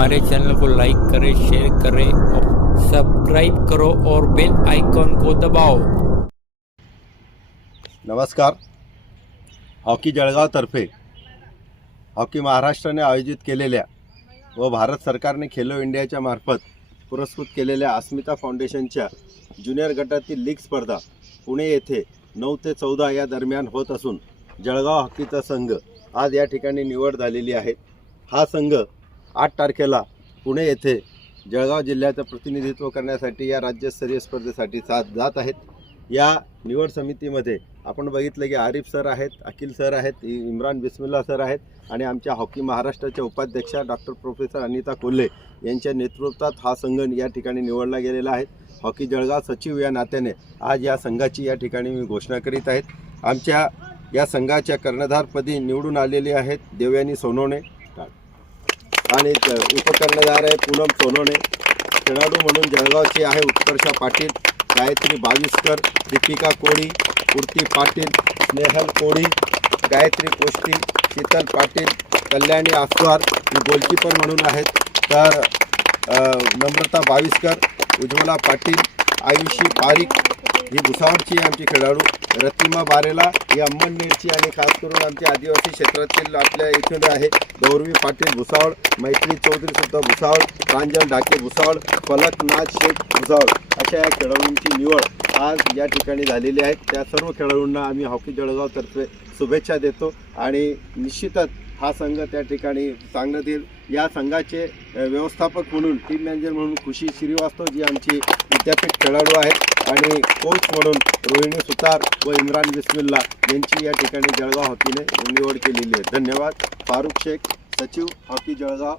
हमारे चैनल को लाइक करें शेयर करें और सब्सक्राइब करो और बेल आइकॉन को दबाओ। नमस्कार। हॉकी जळगावतर्फे हॉकी महाराष्ट्राने आयोजित केलेल्या व भारत सरकारने खेलो इंडियाच्या मार्फत पुरस्कृत केलेल्या अस्मिता फाउंडेशनच्या ज्युनियर गटातील लीग स्पर्धा पुणे येथे नऊ ते चौदा या दरम्यान होत असून जळगाव हॉकीचा संघ आज या ठिकाणी निवड झालेली आहे. हा संघ आठ तारखेला पुणे येथे जळगाव जिल्ह्याचं प्रतिनिधित्व करण्यासाठी या राज्यस्तरीय स्पर्धेसाठी साथ जात आहेत. या निवड समितीमध्ये आपण बघितलं की आरिफ सर आहेत अखिल सर आहेत इम्रान बिस्मिल्ला सर आहेत आणि आमच्या हॉकी महाराष्ट्राच्या उपाध्यक्षा डॉक्टर प्रोफेसर अनिता कोल्हे यांच्या नेतृत्वात हा संघ या ठिकाणी निवडला गेलेला आहे. हॉकी जळगाव सचिव या नात्याने आज या संघाची या ठिकाणी मी घोषणा करीत आहेत आमच्या या संघाच्या कर्णधारपदी निवडून आलेले आहेत देवयानी सोनवणे आणि उपकर्णधार आहे पूनम सोनोने. खेळाडू म्हणून जळगावचे आहे उत्कर्षा पाटील गायत्री बाविस्कर दीपिका कोळी कुर्ती पाटील स्नेहल कोळी गायत्री कोष्टी शीतल पाटील कल्याणी आसवार ही गोलकीपर म्हणून आहेत. तर नम्रता बाविस्कर उज्ज्वला पाटील आयुषी पारिक ही भुसावळची आमची खेळाडू. रतिमा बारेला ही अंमळनेरची आणि खास करून आमच्या आदिवासी क्षेत्रातील आपल्या इथून आहे गौरवी पाटील भुसावळ मैत्री चौधरी सुद्धा भुसावळ प्रांजल ढाके भुसावळ फलक नाथ शेख भुसावळ अशा या खेळाडूंची निवड आज या ठिकाणी झालेली आहे. त्या सर्व खेळाडूंना आम्ही हॉकी जळगावतर्फे शुभेच्छा देतो आणि निश्चितच हा संघ त्या ठिकाणी सांगण्यात येईल या संघाचे व्यवस्थापक म्हणून टीम मॅनेजर म्हणून खुशी श्रीवास्तव जी आमची विद्यापीठ खेळाडू आहेत. आणि कोच म्हणून रोहिणी सुतार व इम्रान बिस्मिल्ला यांची या ठिकाणी जळगाव हॉकीने निवड केलेली आहे. धन्यवाद. फारुख शेख सचिव हॉकी जळगाव.